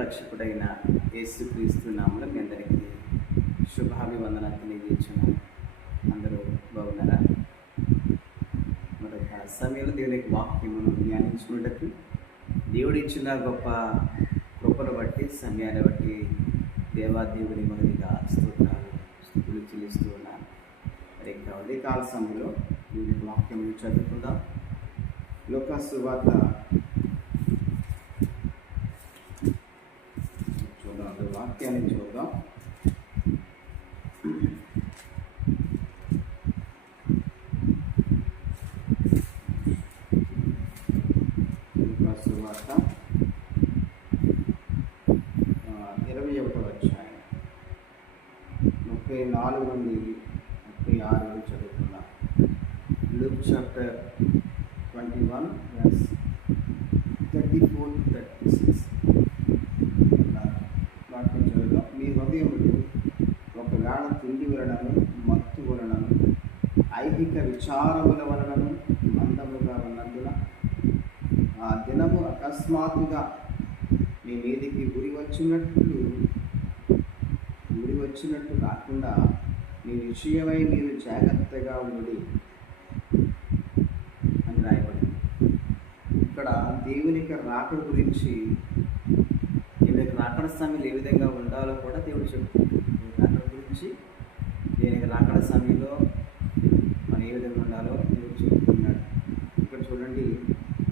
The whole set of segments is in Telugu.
రక్షకుడైన యేసుక్రీస్తు నామములో మీ అందరికీ శుభాభివందనాలు తెలియజేస్తున్నాను. అందరూ బాగున్నారా? మరొక సమయంలో దేవుని వాక్యమును ధ్యానించుకున్నట్టు దేవుడు ఇచ్చిన గొప్ప కృపను బట్టి, సమయాన్ని బట్టి దేవాదేవుని మొదటిగా స్తుతులు చెల్లిస్తూ ఉన్నాను. మరి ఉదయకాల సమయంలో దేవుని వాక్యం చదువుకుందాం. లూకా సువార్త వాక్యాన్ని చూద్దాం. సువార్త 21వ అధ్యాయం 34 నుండి 36 చదువుకుందాం. Luke chapter 21 verse 34 to 36. మీ హృదయములు ఒకవేళ తిండి వలనను, మత్తు వలనను, ఐహిక విచారముల వలనను మందముగా ఉన్నందున ఆ దినము అకస్మాత్తుగా మీ మీదికి ఉరి వచ్చినట్టు కాకుండా మీ విషయమై మీరు జాగ్రత్తగా ఉండి అని రాయబడింది. ఇక్కడ దేవునికి రాకడ గురించి, దేవునికి రాకడ సమయంలో ఏ విధంగా ఉండాలో కూడా దేవుడు చెప్తున్నాడు. రాకడ గురించి, దేవునికి రాకడ సమయంలో మనం ఏ విధంగా ఉండాలో దేవుడు చెప్తున్నాడు. ఇక్కడ చూడండి,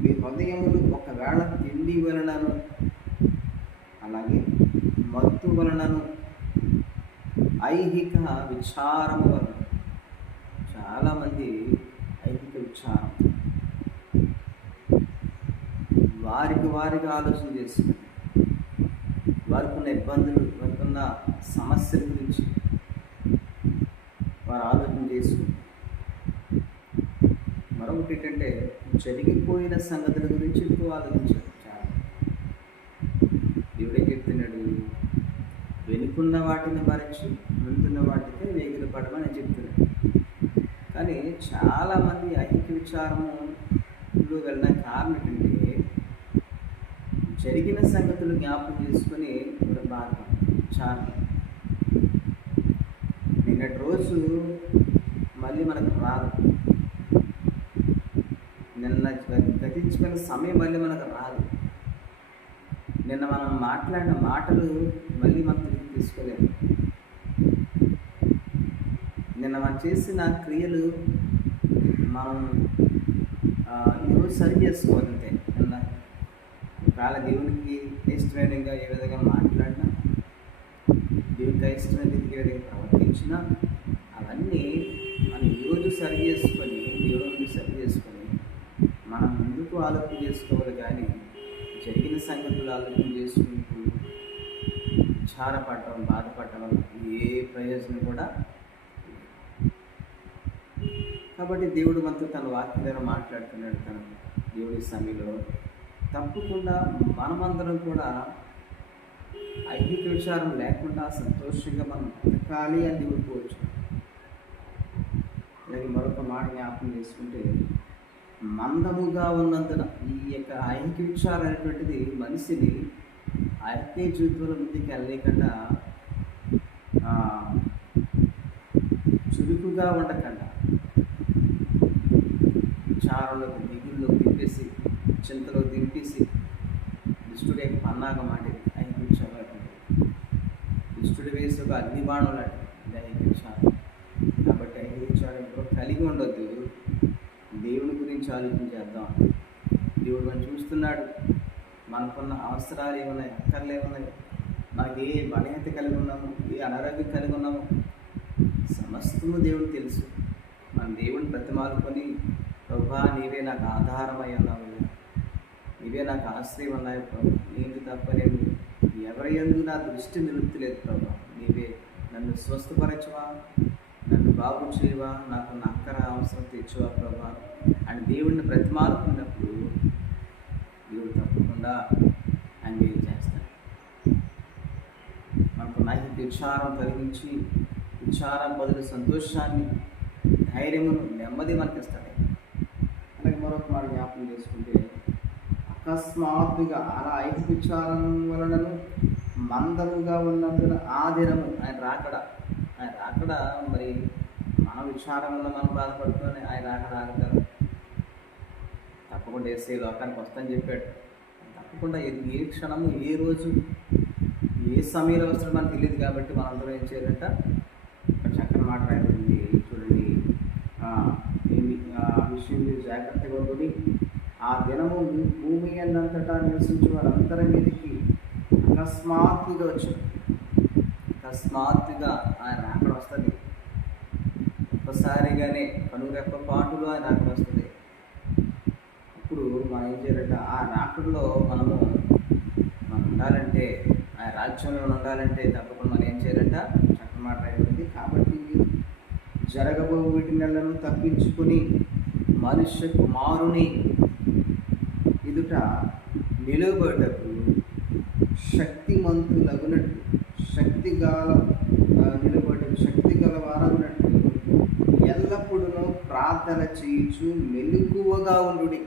మీ హృదయములు ఒకవేళ తిండి వలనను, అలాగే మత్తు వలనను, ఐహిక విచారము వలన, చాలామంది ఐహిక విచారం వారికి ఆలోచన చేస్తున్నారు. వారికి ఉన్న ఇబ్బందులు, వారికి ఉన్న సమస్యల గురించి వారు ఆలోచన చేసుకుంటారు. మరొకటి ఏంటంటే, జరిగిపోయిన సంగతుల గురించి ఎక్కువ ఆలోచించారు. చాలా దేవుడే చెప్తున్నాడు, వెనుకున్న వాటిని మరచి ముందున్న వాటికే వేగిర పడమని చెప్తున్నాడు. కానీ చాలామంది ఐహిక విచారములో వెళ్ళిన కారణం ఏంటంటే, జరిగిన సంగతులు జ్ఞాపకం చేసుకొని చాలా నిన్నటి రోజు మళ్ళీ మనకు రాదు, నిన్న గతించుకున్న సమయం మళ్ళీ మనకు రాదు. నిన్న మనం మాట్లాడిన మాటలు మళ్ళీ మనం తిరిగి తీసుకోలేము. నిన్న మనం చేసిన క్రియలు మనం ఈరోజు సరి చేసుకోవాలంటే, నిన్న ఒకవేళ దేవునికి ఇష్టమైనగా ఏ విధంగా మాట్లాడినా, దేవునికి ఇష్టమైన ఏ విధంగా ప్రవర్తించినా, అవన్నీ మనం ఈరోజు సరి చేసుకొని, దేవుడిని సరి చేసుకొని మనం ముందుకు ఆలోచన చేసుకోవాలి. కానీ జరిగిన సంగతులు ఆలోచన చేసుకుంటూ విచారపడటం, బాధపడటం ఏ ప్రయోజనం కూడా. కాబట్టి దేవుడు మనతో తన వాక్యం ద్వారా మాట్లాడుతున్నాడు. తన దేవుడి సమయంలో తప్పకుండా మనమందరం కూడా ఐహిక విచారం లేకుండా సంతోషంగా మనం బతకాలి అని దేవుడుకోవచ్చు. అలాగే మరొక మాట జ్ఞాపకం చేసుకుంటే, మందముగా ఉన్నందున ఈ యొక్క ఐహిక విచారం అనేటువంటిది మనిషిని ఆత్మీయ జీవితంలో ముందుకు వెళ్ళలేకుండా, చురుకుగా ఉండకుండా విచారంలోకి, దిగుల్లో దింపేసి, చింతలో దింపేసి దుష్టుడు యొక్క పన్నాగ మాటది ఐహిక విచారం. దుష్టుడు వేసి ఒక అగ్నిబాణం లాంటిది ఐహిక విచారం. కాబట్టి ఐహిక విచారం కలిగి ఉండొద్దు. దేవుని గురించి ఆలోచన చేద్దాం. దేవుడు మనం చూస్తున్నాడు. మనకున్న అవసరాలు ఏమున్నాయి, అక్కర్లు ఏమున్నాయి, మనకి ఏ బలహీనత కలిగి ఉన్నాము, ఏ అనారోగ్యం కలిగి ఉన్నాము, సమస్తము దేవుడు తెలుసు. మన దేవుడిని బ్రతిమాలుకొని, ప్రభువా నీవే నాకు ఆధారమై ఉన్నావు, నీవే నాకు ఆశ్రయం ఉన్నాయి ప్రభు, నీకు తప్ప నేను ఎవరి యందు నా దృష్టి నిలుపుతలేదు ప్రభు, నీవే నన్ను స్వస్థపరచవా, నన్ను బాగు చేయవా, నాకు నా అక్కర అవసరం తెచ్చువా ప్రభా అని దేవుడిని బ్రతిమాలుకున్నప్పుడు దేవుడు తప్పకుండా ఆయన మేలు చేస్తాడు. మనకు నైతిక విచారం కలిగించి, విచారం బదులు సంతోషాన్ని, ధైర్యమును, నెమ్మది మనకి ఇస్తాడు. అలాగే మరొక మాట జ్ఞాపకం చేసుకుంటే, అకస్మాత్తుగా అలా ఐదు విచారం వలనను మందముగా ఉన్నందున ఆ దినము ఆయన రాకడ మరి మన విచారం వల్ల మనం బాధపడుతూనే ఆయన రాకడ తప్పకుండా వేసే లోకానికి వస్తానని చెప్పాడు. తప్పకుండా ఏ క్షణము ఏ రోజు ఏ సమయంలో వస్తాడో మనకు తెలియదు. కాబట్టి మనందరం ఏం చేయాలంట, ఇక్కడ చక్కని మాట రాయబడింది చూడండి. ఆ విషయం మీరు జాగ్రత్తగా ఉండి ఆ దినము భూమి అన్నంతటా నివసించే వారందరి మీదకి అకస్మాత్తుగా వచ్చింది. అకస్మాత్తుగా ఆయన రాకడ వస్తుంది. ఒక్కసారిగానే కనురెప్ప పాటులో ఆయన రాకడ వస్తుంది. ఇప్పుడు మనం ఏం చేయాలంటే ఆ రాకడలో మనం ఉండాలంటే, ఆ రాజ్యంలో ఉండాలంటే తప్పకుండా మనం ఏం చేయాలంట, చక్కని మాట రాయబడింది. కాబట్టి జరగబో వీటినెలను తప్పించుకుని మనుష్య కుమారుని ఎదుట నిలువబడటకు శక్తిమంతులగునట్టు శక్తి గలవారగునట్టు ఎల్లప్పుడూ ప్రార్థన చేయుచు మెలకువగా ఉండుడి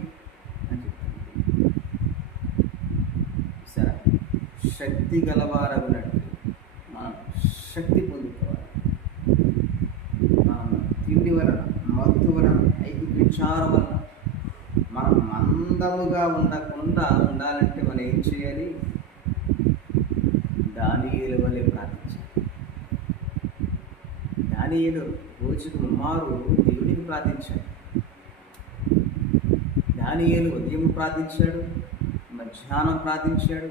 అని చెప్తాను. సరే, శక్తి గలవారగునట్టు మనం శక్తి పొందుకోవాలి. మనం తిండి వలన, మత్తు వలన, ఐదు విచారం వలన మనం మందముగా ఉండకుండా ఉండాలంటే మనం ఏం చేయాలి? దానియేలు వలె ప్రార్థించాలి. దానియేలు రోజుకు 3 దేవునికి ప్రార్థించాడు. దానియేలు ఉదయం ప్రార్థించాడు, మధ్యాహ్నం ప్రార్థించాడు,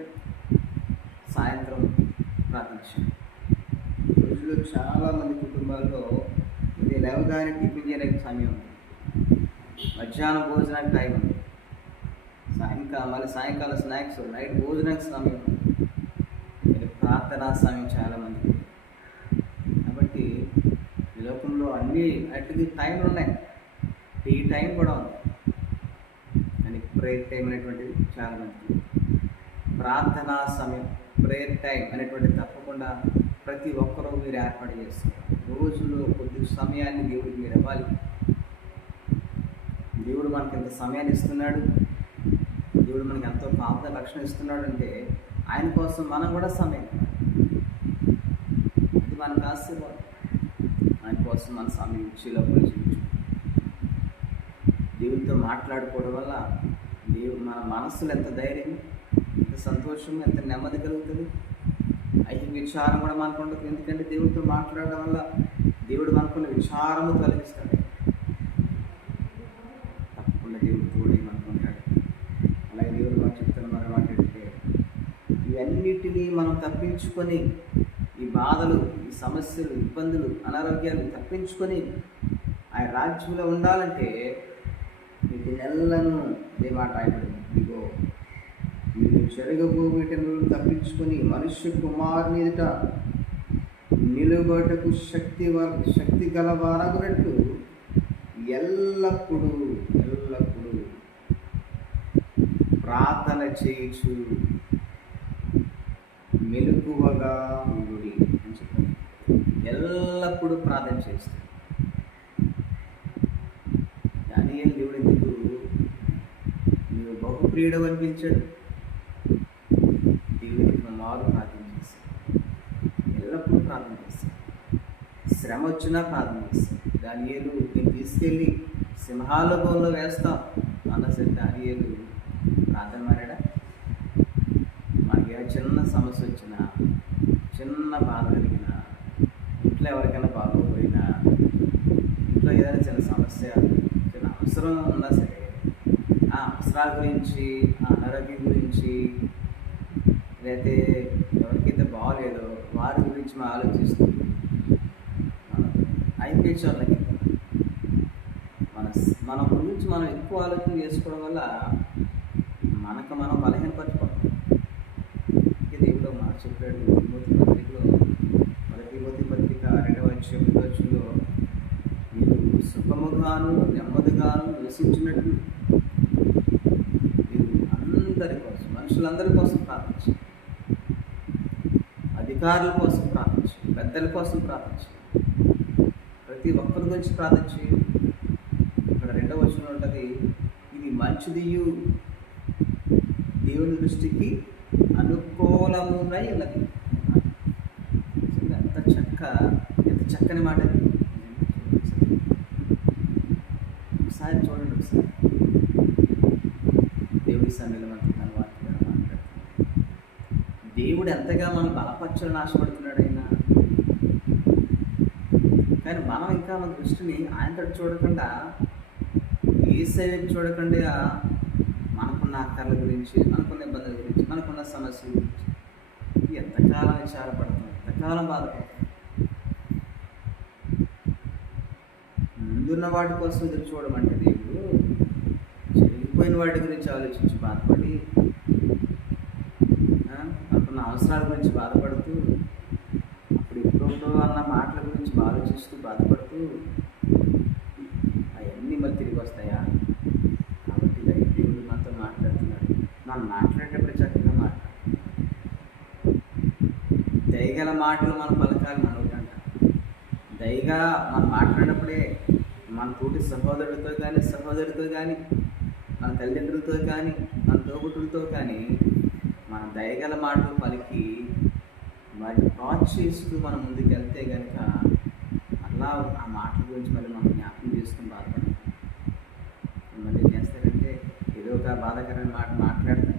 సాయంత్రం ప్రార్థించాడు. రోజులో చాలామంది కుటుంబాల్లో ఇది లేవగానే టిఫిన్ చేయడానికి సమయం ఉంది, మధ్యాహ్నం భోజనానికి టైం ఉంది, సాయంకాలం స్నాక్స్, నైట్ భోజనానికి సమయం ఉంది, ప్రార్థనా సమయం చాలామందికి. కాబట్టి ఈ లోకంలో అన్నిటికీ టైంలు ఉన్నాయి. టీ టైం కూడా ఉంది, కానీ ప్రేయర్ టైం అనేటువంటిది చాలామందికి. ప్రార్థనా సమయం, ప్రేయర్ టైం అనేటువంటిది తప్పకుండా ప్రతి ఒక్కరూ మీరు ఏర్పాటు చేస్తారు. రోజులో కొద్ది సమయాన్ని దేవుడికి మీరు ఇవ్వాలి. దేవుడు మనకి ఎంత సమయాన్ని ఇస్తున్నాడు, దేవుడు మనకి ఎంతో కాపుదల రక్షణ ఇస్తున్నాడు అంటే ఆయన కోసం మనం కూడా సమయం, అది మనకు ఆశీర్వాదం. ఆయన కోసం మన సమయం ఇచ్చి లోపల జీవించు. దేవుడితో మాట్లాడుకోవడం వల్ల మన మనస్సులో ఎంత ధైర్యం, ఎంత సంతోషం, ఎంత నెమ్మది కలుగుతుంది. అయ్యి విచారం కూడా మనకు ఉండదు. ఎందుకంటే దేవుడితో మాట్లాడడం వల్ల దేవుడు మనకున్న విచారము తొలగిస్తాడు. తప్పకుండా దేవుడు తోడే మనకుంటాడు. అలాగే దేవుడు మనం చెప్తున్న మరి మాట్లాడితే ఇవన్నిటినీ మనం తప్పించుకొని, ఈ బాధలు, ఈ సమస్యలు, ఇబ్బందులు, అనారోగ్యాలు తప్పించుకొని ఆయన రాజ్యంలో ఉండాలంటే మీకు నెలను ఇదే మాట రాయబడింది. ఇదిగో మీరు జరగబో వీటిని తప్పించుకొని మనుష్య కుమారుని ఎదుట నిలుబడటకు శక్తి గలవారగునట్టు ఎల్లప్పుడూ ప్రార్థన చేయుచు మెలకువగా ఉండుడి అని చెప్పారు. ఎల్లప్పుడూ ప్రార్థన చేస్తాడు. దానియేలు దేవుడు ఎందుకు నువ్వు బహుప్రియుడు అనిపించాడు? దేవుడికి మారు ప్రార్థన చేస్తాడు, ఎల్లప్పుడూ ప్రార్థన చేస్తాడు. శ్రమ వచ్చినా ప్రార్థన చేస్తాడు. దానియేలు నేను తీసుకెళ్ళి సింహాలగోలో వేస్తాం అన్నసరి దానియేలు ప్రార్థన మారాడా? మనకి ఏమైనా చిన్న సమస్య వచ్చినా, చిన్న బాధ కలిగినా, ఇంట్లో ఎవరికైనా బాగోపోయినా, ఇంట్లో ఏదైనా చిన్న సమస్య, చిన్న అవసరం ఉన్నా సరే ఆ అవసరాల గురించి, ఆ అనారోగ్యం గురించి, లేకపోతే ఎవరికైతే బాగోలేదో వారి గురించి మనం ఆలోచిస్తూ ఐక్యచోళ్ళకి మన గురించి మనం ఎక్కువ ఆలోచన చేసుకోవడం వల్ల మనకు మనం బలహీనపరచుకుంటాం. దేవుడు మాట చెప్పాడు తిమోతి పత్రికలో, తిమోతి పత్రిక 2వ అధ్యాయంలో మీరు సుఖముగాను నెమ్మదిగాను నివసించినట్లు మీరు అందరి కోసం, మనుషులందరి కోసం ప్రార్థించండి, అధికారుల కోసం ప్రార్థించండి, పెద్దల కోసం ప్రార్థించండి, ప్రతి ఒక్కరి గురించి ప్రార్థించండి. ఇక్కడ 2వ వచనం ఉంటుంది, ఇది మంచిదియు దేవుని దృష్టికి అనుకూలమునై ఉన్నది. ఎంత చక్కని మాట అది. ఒకసారి చూడండి, ఒకసారి దేవుడి సమయంలో మనకు వాక్యం మాట్లాడుతున్నాడు. దేవుడు ఎంతగా మనం బలపరచాలని ఆశపడుతున్నాడు అయినా, కానీ మనం ఇంకా మన దృష్టిని ఆయనతో చూడకుండా, యేసయ్యను చూడకుండా మనకున్న అక్కర్ల గురించి, మనకున్న ఇబ్బందుల గురించి, మనకున్న సమస్యల గురించి ఎంతకాలం విచారపడతాం, ఎంతకాలం బాధపడతాం. ముందున్న వాటి కోసం ఎదురు చూడమంటే దేవుడు జరిగిపోయిన వాటి గురించి ఆలోచించి బాధపడి, మనకున్న అవసరాల గురించి బాధపడుతూ, అప్పుడు ఇప్పుడు అన్న మాటల గురించి ఆలోచిస్తూ బాధపడుతూ, అవన్నీ మళ్ళీ తిరిగి వస్తాయా? కాబట్టి దేవుడు మనతో మాట్లాడుతున్నాడు. మనం మాట్లాడేటప్పుడు చక్కగా మాట్లాడు. దయగల మాటలు మనం పలకాలి. మనకంట దయగా మనం మాట్లాడినప్పుడే మన తోటి సహోదరుడితో కానీ, మన తల్లిదండ్రులతో కానీ, మన తోబుట్టులతో కానీ మన దయగల మాటలు పలికి వాటిని ప్రోత్సహిస్తూ మనం ముందుకు వెళ్తే కనుక అలా ఆ మాటల గురించి మళ్ళీ మనం జ్ఞాపకం చేసుకుని బాధపడతాం. మళ్ళీ ఏం చేస్తారంటే ఏదో ఒక బాధాకరమైన మాట మాట్లాడతారు,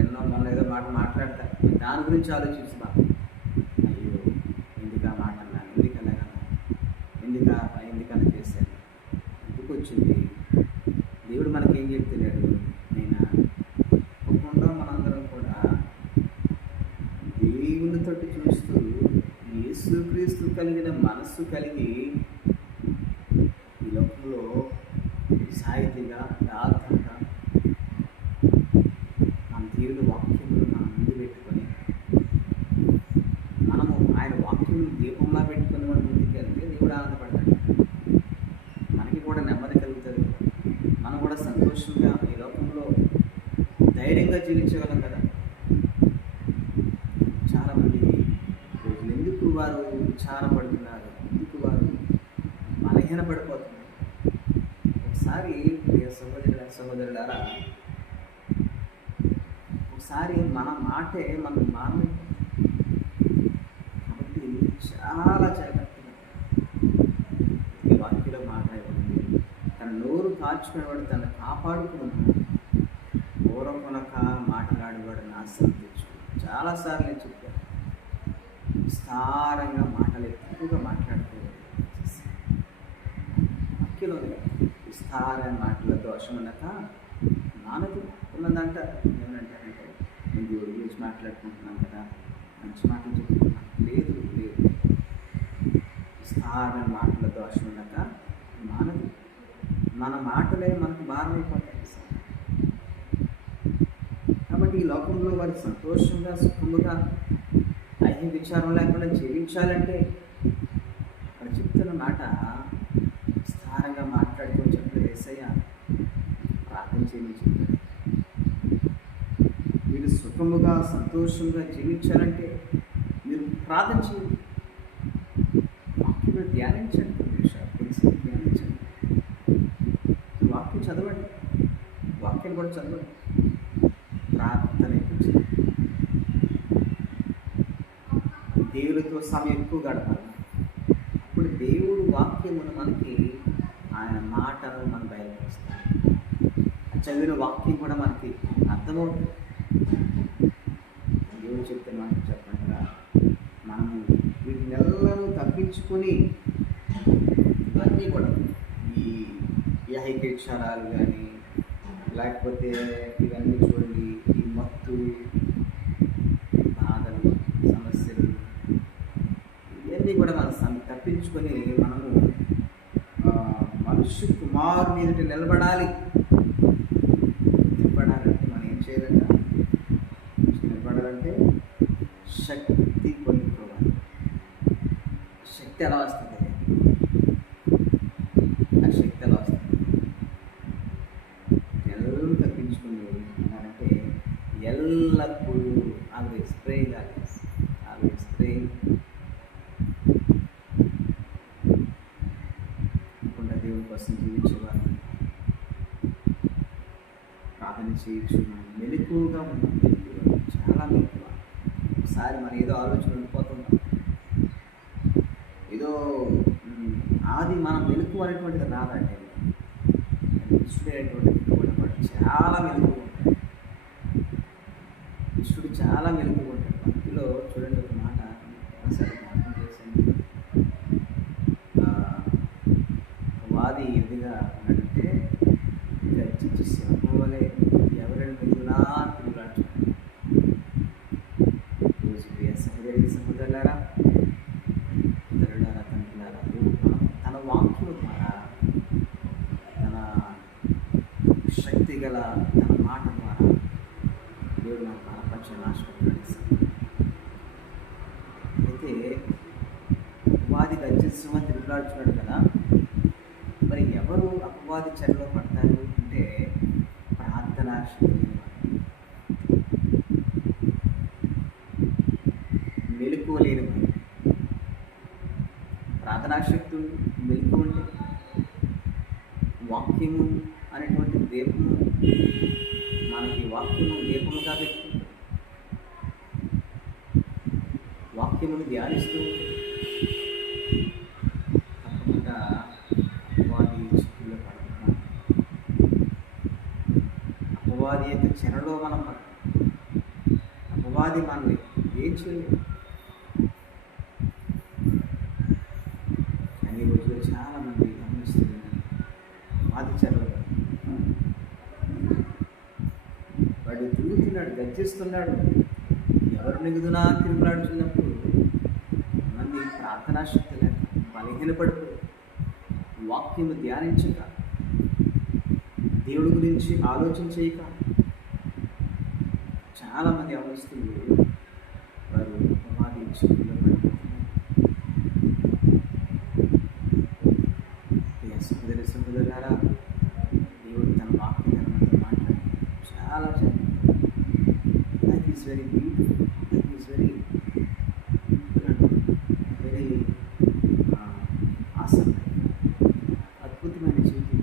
ఎన్నో మొన్న ఏదో మాట మాట్లాడతారు, దాని గురించి ఆలోచించి బాధ. అయ్యో, ఎందుకు ఆ మాట అన్నాను, ఎందుకలా చేశాను, ఎందుకు వచ్చింది? దేవుడు మనకేం చెప్తున్నాడు? నేను తప్పకుండా మనందరం కూడా దేవుని తోటి చూస్తూ యేసుక్రీస్తు కలిగిన మనస్సు కలిగి ఈ లోకంలో సాహితీగా యథార్థంగా మన దేవుని వాక్యములు మన ముందు పెట్టుకొని, మనము ఆయన వాక్యములు దీపంలా పెట్టుకొని మన ముందుకు వెళ్తే దేవుడు ఆనందపడతాడు. మనకి కూడా నెమ్మది కలుగుతుంది. మనం కూడా సంతోషంగా ఈ లోకంలో ధైర్యంగా జీవించగలం కదా. చాలామంది ఎందుకు వారు విచారపడుతున్నారు, ఎందుకు వారు బలహీనపడిపోతున్నారు? ఒకసారి ప్రియ సహోదరులారా, ఒకసారి మన మాటే మనం మారలేదు. కాబట్టి చాలా జాగ్రత్తగా ఈ వాక్యంలో మాట్లాడేవాడు తన నోరు కాచుకునేవాడు తను కాపాడుకున్నాను, పూర్వకొనక మాట్లాడేవాడు నాశనం తెచ్చుకున్నాడు. చాలాసార్లు నేను చెప్పాను, విస్తారంగా మాటలు ఎక్కువగా మాట్లాడుకోవాలి. వాక్యంలో విస్తారమైన మాటల దోషం ఉన్నక నానదు ఉన్నదంటారు. ఏమనంటారంటే నేను దేవుడి గురించి మాట్లాడుకుంటున్నాను కదా, మంచి మాటలు చెప్తున్నాను. లేదు, విస్తారమైన మాటల దోషం ఉన్నక మానదు. మన మాటలే మనకు భారం అయిపోతాయి. కాబట్టి ఈ లోకంలో వారు సంతోషంగా సుఖముగా అయ్యే విచారం లేకుండా జీవించాలంటే అక్కడ చెప్తున్న మాట విస్తారంగా మాట్లాడుతూ చెప్పలేదు. యేసయ్య ప్రార్థన చేయమని చెప్పాడు. మీరు సుఖముగా సంతోషంగా జీవించాలంటే మీరు ప్రార్థన చేయండి, వాక్యం ధ్యానించండి, ధ్యానించండి, వాక్యం చదవండి, వాక్యం కూడా చదవండి, ప్రార్థన దేవుడితో సమయం ఎక్కువ గడపాలి. అప్పుడు దేవుడు వాక్యమును మనకి ఆయన మాటను మనం బయలుపరుస్తాడు. చదివిన వాక్యం కూడా మనకి అర్థమవుతుంది. దేవుడు చెప్తే మనకి చెప్పండి, మనము వీటినెల్లను తప్పించుకొని ఇవన్నీ కూడా ఈ హైకేక్షరాలు కానీ లేకపోతే ఇవన్నీ చూడండి, ఈ మత్తు బాధలు సమస్యలు ఇవన్నీ కూడా మనం తప్పించుకొని మనము మనుష్య కుమారుని ఎదుట నిలబడాలంటే మనం ఏం చేయాలంట? నిలబడాలంటే శక్తి పొందుకోవాలి. శక్తి ఎలా వస్తుంది? ఆ శక్తి ఎలా వస్తుంది? ఎల్లరూ తప్పించుకుని ఉన్నారంటే ఎల్లప్పుడూ ఆల్వేస్ ప్రేయింగ్, ఆల్వేస్ ప్రేయింగ్ దేవుని కోసం జీవించేవారు, ప్రార్థన చేయ చేయొచ్చు. మనం మెలకువగా ఉన్నాం, మెలకువ చాలా మెలకువ. ఒకసారి మనం ఏదో ఆలోచన ఉండిపోతున్నాం, ఏదో ఆది మనం మెలకువ అనేటువంటిది రాదంటే దుష్టుడైనటువంటి కూడా వాడు చాలా మెలకువ ఉంటాడు. దుష్టుడు చాలా మెలకువ ఉంటాడు. భక్తిలో చూడండి ఒక మాట ఒకసారి జ్ఞాపకం చేశాను. వాది ఎదుగా నడితే గర్జించి సింహం వలె ఎవరైనా మిగులా తిరుగులాడుతున్నాడు. ఈరోజు ప్రియ సహోదరి సహోదరులారా, తరులారా, తండ్రులారా, తన వాక్యం ద్వారా, తన శక్తి గల తన మాట ద్వారా దేవుడు మన బలపరిచిన ఆశపడుతున్నాడు. అయితే అపవాది గర్జించమని తిరుగులాడుతున్నాడు కదా, మరి ఎవరు అపవాది చెరలో పడతారు అంటే ప్రార్థనా శక్తి, మెలకువ లేని వారు. ప్రార్థనా శక్తి మెలకువ ఉంటే వాక్యము అనేటువంటి దీపము, మనకి వాక్యము దీపముగా పెట్టుకుంటుంది. వాక్యమును ధ్యానిస్తూ తప్పకుండా అపవాది చిక్కుల్లో పడుతున్నాం. అపవాది యొక్క చెరలో మనం అపవాది మనల్ని ఏం చేయలేదు. కానీ ఈ రోజులో చాలామంది గమనిస్తున్నారు, అపవాది చెరలో వాడు తిరుగుతున్నాడు, గర్జిస్తున్నాడు. ఎవరు మిగుదునా తిరుగులాడుతున్నప్పుడు మంది ప్రార్థనా శక్తి లేక బలహీనపడిపోయి వాక్యము ధ్యానించక, దేవుడి గురించి ఆలోచన చేయక చాలామంది అవస్థలు వారు అపవాది చిక్కుల్లో పడిపోతున్నారు. సహోదరి సహోదరులారా, దేవుడు తన వాక్యం మనతో మాట్లాడి చాలా that is very beautiful, that is very very awesome, అద్భుతమైన జీవితం.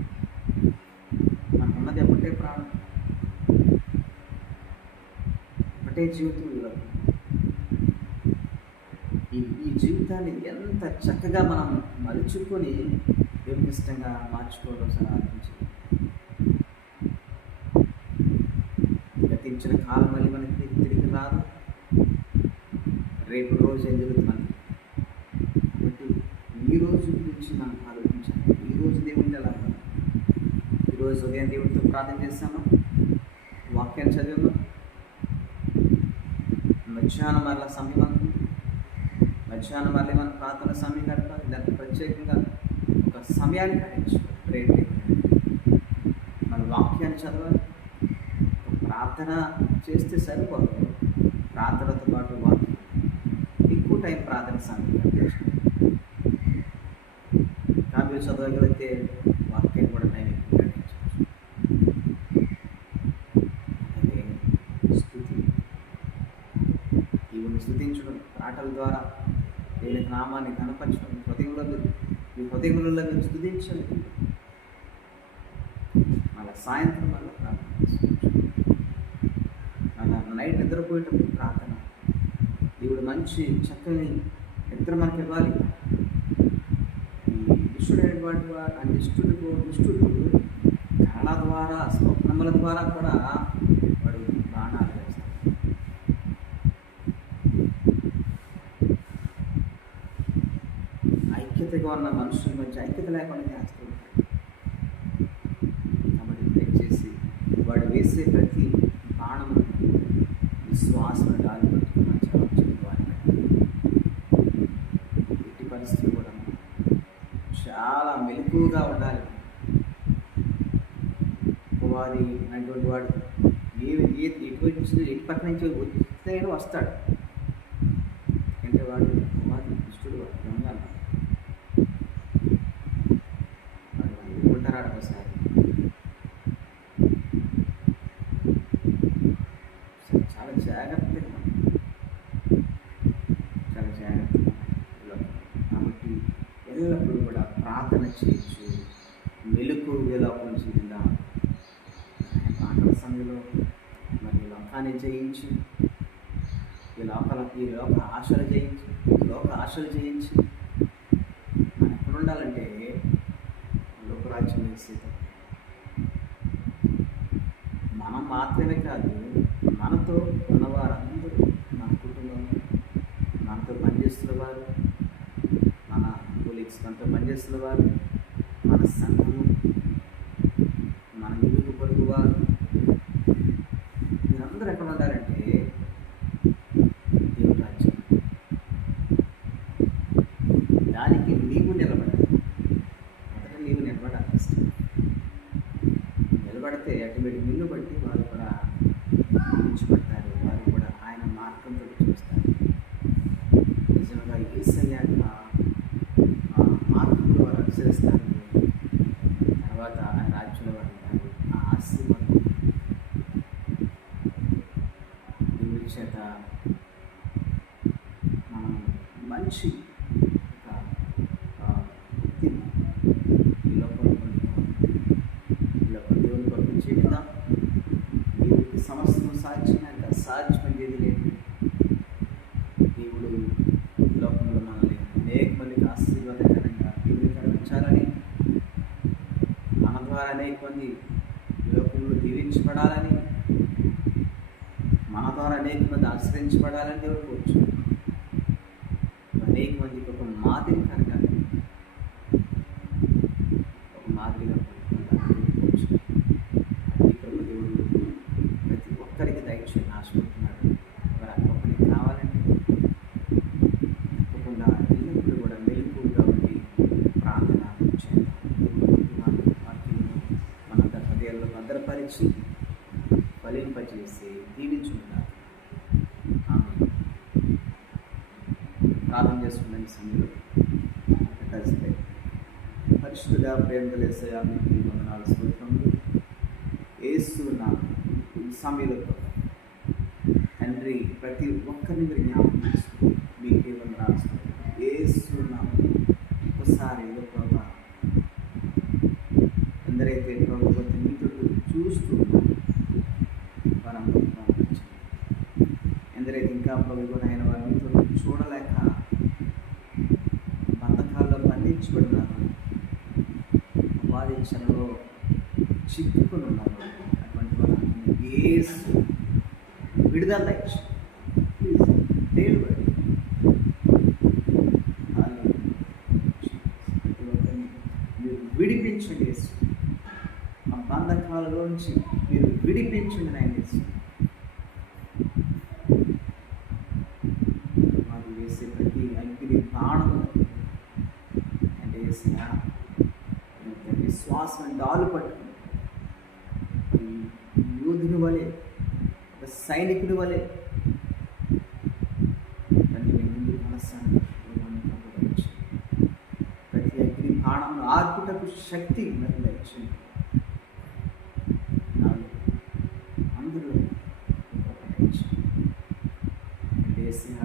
మనకున్నది ఒకటే ప్రాణం, ఒకటే జీవితం. ఈ జీవితాన్ని ఎంత చక్కగా మనం మలుచుకొని దేవునిష్టంగా మార్చుకోవడం సాధించింది. గతించిన కాలం మళ్ళీ మనకి తిరిగి రాదు, రేపు రోజు ఎదుగుతుంది. కాబట్టి ఈ రోజు గురించి మనం ఆలోచించాలి. ఈరోజు దేవుడిని ఎలా ఉన్నాం? ఈరోజు ఉదయం దేవుడితో ప్రార్థన చేస్తాము, వాక్యాన్ని చదివాము, మధ్యాహ్నం మరలా సమయం అనుకుంది, మధ్యాహ్నం మళ్ళీ మన ప్రార్థన సమయం గడపాలి. దానికి ప్రత్యేకంగా ఒక సమయాన్ని కేటాయించుకోవాలి. ప్రేమ మన వాక్యాన్ని చదవాలి. ప్రార్థన చేస్తే సరిపోదు, ప్రార్థనతో పాటు వాక్యం ఎక్కువ టైం ప్రార్థన సమయం కేటాయించుకోవాలి. కావ్యం చదవగలిగితే వాక్యం కూడా టైం ఎక్కువ కేటాయించవచ్చు. అలాగే స్తుతి, దేవుని స్తుతించడం, పాటల ద్వారా దేవుని నామాన్ని కనపరచడం, మీ హృదయంలో మీరు స్తుతించండి. మళ్ళీ సాయంత్రం వల్ల ప్రార్థన మళ్ళీ నైట్ నిద్రపోయేటప్పుడు ప్రార్థన. దేవుడు మంచి చక్కని నిద్ర మనకి ఇవ్వాలి. ఈ దుష్టుడు కళ ద్వారా, స్వప్నముల ద్వారా కూడా వాడు ప్రాణాలు వేస్తాడు. ఐక్యతగా ఉన్న మనుషుల మధ్య ఐక్యత లేకుండా చేస్తూ ఉంటాడు. కాబట్టి దయచేసి వాడు వేసే ప్రతి బాణము విశ్వాసం గాలి పట్టుకున్న వాడిని ఎట్టి పరిస్థితులు కూడా చాలా మెలకువగా ఉండాలి. అపవాది అనేటువంటి వాడు ఎటు పక్క నుంచి వస్తే వస్తాడు. అంటే వాడు అపవాది దుష్టుడు, వాడు దొంగ. ఉంటారా ఒకసారి చాలా జాగ్రత్తగా కాబట్టి ఎల్లప్పుడూ కూడా ప్రార్థన చేయొచ్చు, మెలకువగా జీవిద్దాం. ప్రార్థన సమయంలో లోకాన్ని జయించి ఈ లోక ఆశలు జయించి మనం ఎక్కడ ఉండాలంటే లోకరాజ్యం వేసేది. మనం మాత్రమే కాదు, మనతో ఉన్నవారందరూ, మన కుటుంబం, మనతో పనిచేస్తున్న వారు, మన కొలీగ్స్, మనతో పనిచేస్తున్న వారు, మన సంఘము, మన ఇరుగు పొరుగు వారు, మీరందరూ ఎక్కడ ఉండాలంటే దేవుని రాజ్యం. దానికి నీవు నిలబడాలి. మొదట నీవు నిలబడాలి. నిలబడితే ఆటోమేటిక్ నిన్ను బట్టి వారు కూడా నిలిచిపడతారు. వారు కూడా ఆయన మార్గంతో చూస్తారు. నిజంగా యేసయ్య మార్గంలో వారు అనుసరిస్తారు. తర్వాత ఆయన రాజ్యంలో వారు ఉంటారు. ఆ ఆశీర్వాదం దేవుడి చేత మనం మంచి ఈ లోకంలో దేవుని కొరకు జీవిద్దాం. దేవుడికి సమస్తం సాధ్యమైన అసాధ్యమైనది లేదు. దేవుడు లోకంలో మనల్ని అనేక మందికి ఆశీర్వాదకరంగా దీవించాలని, మన ద్వారా అనేక మంది లోకంలో దీవించబడాలని, మన ద్వారా అనేక మంది ఆశ్రయించబడాలని దేవుడు కోరుచు. అనేక మందికి ఒక మాదిరి కలగాలి, ఒక మాదిరిగా కోరుచు. అన్ని కృప దేవుడు ప్రతి ఒక్కరికి దయచేసి ఆశపడుతున్నాడు. మరి ఆ కృపని కావాలంటే తప్పకుండా ఎల్లప్పుడూ కూడా మెలకువగా ఉండి ప్రార్థన చేద్దాం. వాక్యమును మన హృదయాల్లో భద్రపరిచి ఫలింపజేసి దీవించుకుంటారు. ఆమె ప్రార్థన చేసుకున్న సమయంలో కలిసిపోయి పరిశుద్ధుడా, ప్రేమగల యేసయ్యా, మీకు వందనాలు, స్తోత్రములు. యేసు నామమున ఈ సమయంలో తండ్రి ప్రతి ఒక్కరిని మీరు జ్ఞాపకం చేసుకుని మీకే వందనాలు, స్తోత్రములు. యేసు నామమున ఒకసారి ప్రభా ఎందరైతే ప్రభు మీతో చూస్తూ వారందరూ ఎందరైతే ఇంకా ప్రభు కూడా అయిన వారు మీతో చూడలేక బంధకాల్లో బంధించబడినారు, ఉపాధించడంలో చిక్కుకుని ఉన్నారు. అటువంటి వారు యేసు విడుదల మీరు విడిపించండి. యేసు ఆ బంధకాలలోంచి మీరు విడిపించండి. ఆయన యేసు వారు వేసే ప్రతి అగ్ని బాణము అంటే విశ్వాసం డాలు పట్టుకుని యోధుని వలె, ఒక సైనికుడి వలె ముందు మనస్సాన్ని ప్రతి అగ్ని బాణమును ఆర్పుటకు శక్తి నిర్ణయించండి. అందరూ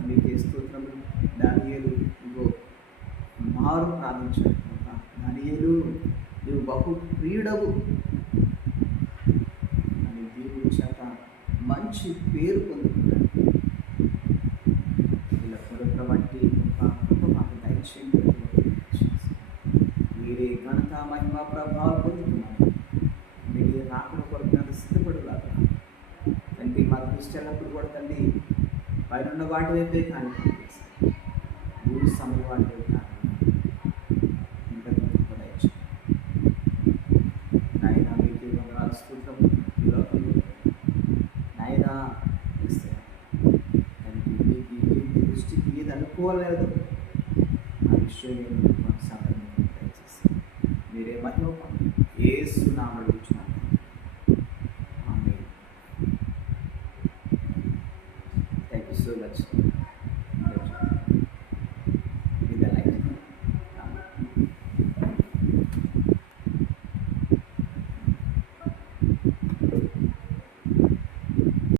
మీకే స్తోత్రములు. దానియేలు ఇగో మారు ప్రార్థించాడు. దానియేలు నువ్వు బహు ప్రియుడవు అని దేవుడి చేత మంచి పేరు పొందుకున్నాడు. ఇలా కొరత వంటి గొప్ప మాకు దయచేయండి. మీరే ఘనత, మహిమ, ప్రభావం పొందుతున్నారు. మీరే రాకడ కొరకు అంత సిద్ధపడులాగా తండ్రి మా దృష్టి ఎల్లప్పుడు కూడా తండ్రి పైన వాటి వైపే కానీ భూమి సమయ వాటి వైపు కాదు. ఇంకా నాయన మీకు వందనాలు, స్తోత్రం. ఈ లోకంలో నాయన ఇస్తే మీకు మీ దృష్టికి ఏది అనుకోలేదు ఆ విషయం నేను సమయం దయచేసి మీరే మహిమ యేసు నామములో అడుగుచున్నాను. ఆమేన్. Thank you so much.